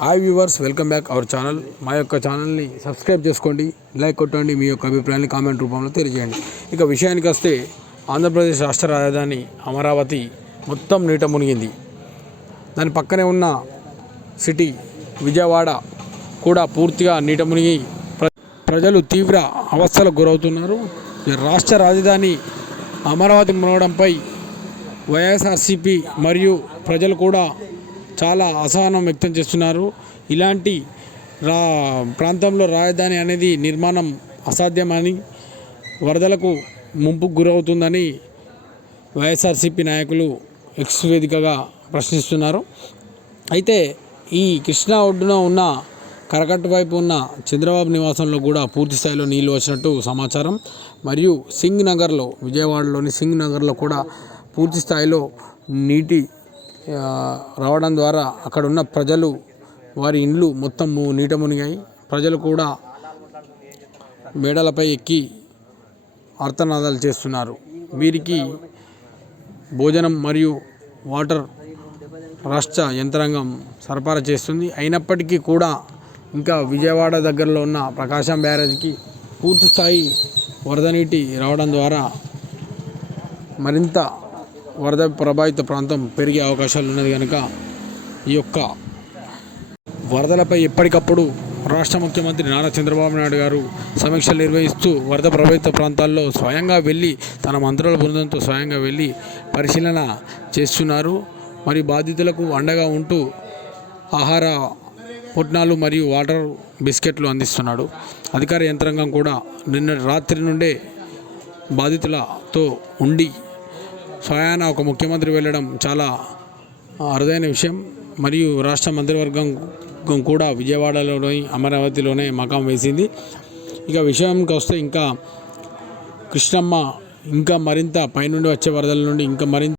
Hi viewers, welcome back our channel. మా యొక్క ఛానల్ని సబ్స్క్రైబ్ చేసుకోండి, లైక్ కొట్టండి, మీ యొక్క అభిప్రాయాన్ని కామెంట్ రూపంలో తెలియజేయండి. ఇక విషయానికి వస్తే ఆంధ్రప్రదేశ్ రాష్ట్ర రాజధాని అమరావతి మొత్తం నీట మునిగింది. దాని పక్కనే ఉన్న సిటీ విజయవాడ కూడా పూర్తిగా నీట మునిగి ప్రజలు తీవ్ర అవస్థలకు గురవుతున్నారు. రాష్ట్ర రాజధాని అమరావతి మునగడంపై వైఎస్ఆర్సీపీ మరియు ప్రజలు కూడా చాలా అసహనం వ్యక్తం చేస్తున్నారు. ఇలాంటి ప్రాంతంలో రాజధాని అనేది నిర్మాణం అసాధ్యమని, వరదలకు ముంపుకు గురవుతుందని వైఎస్ఆర్సీపీ నాయకులు ఎక్స్ వేదికగా ప్రశ్నిస్తున్నారు. అయితే ఈ కృష్ణా ఒడ్డున ఉన్న కరకట్ట వైపు ఉన్న చంద్రబాబు నివాసంలో కూడా పూర్తి స్థాయిలో నీళ్లు వచ్చినట్టు సమాచారం. మరియు సింగ్ నగర్లో, విజయవాడలోని సింగ్ నగర్లో కూడా పూర్తి స్థాయిలో నీటి రావడం ద్వారా అక్కడ ఉన్న ప్రజలు, వారి ఇండ్లు మొత్తం నీట మునిగాయి. ప్రజలు కూడా మేడలపై ఎక్కి ఆర్తనాదాలు చేస్తున్నారు. వీరికి భోజనం మరియు వాటర్ రాష్ట్ర యంత్రాంగం సరఫరా చేస్తుంది. అయినప్పటికీ కూడా ఇంకా విజయవాడ దగ్గరలో ఉన్న ప్రకాశం బ్యారేజ్కి పూర్తి స్థాయి వరద నీటి రావడం ద్వారా మరింత వరద ప్రభావిత ప్రాంతం పెరిగే అవకాశాలు ఉన్నది. కనుక ఈ యొక్క వరదలపై ఎప్పటికప్పుడు రాష్ట్ర ముఖ్యమంత్రి నారా చంద్రబాబు నాయుడు గారు సమీక్షలు నిర్వహిస్తూ వరద ప్రభావిత ప్రాంతాల్లో స్వయంగా వెళ్ళి, తన మంత్రుల బృందంతో స్వయంగా వెళ్ళి పరిశీలన చేస్తున్నారు. మరి బాధితులకు అండగా ఉంటూ ఆహార పొట్నాలు మరియు వాటర్ బిస్కెట్లు అందిస్తున్నాడు. అధికార యంత్రాంగం కూడా నిన్న రాత్రి నుండే బాధితులతో ఉండి స్వయాన ఒక ముఖ్యమంత్రి వెళ్ళడం చాలా అరుదైన విషయం. మరియు రాష్ట్ర మంత్రివర్గం కూడా విజయవాడలోని అమరావతిలోనే మకాం వేసింది. ఇక విషయానికి వస్తే ఇంకా కృష్ణమ్మ ఇంకా మరింత పైనుండి వచ్చే వరదల నుండి ఇంకా మరింత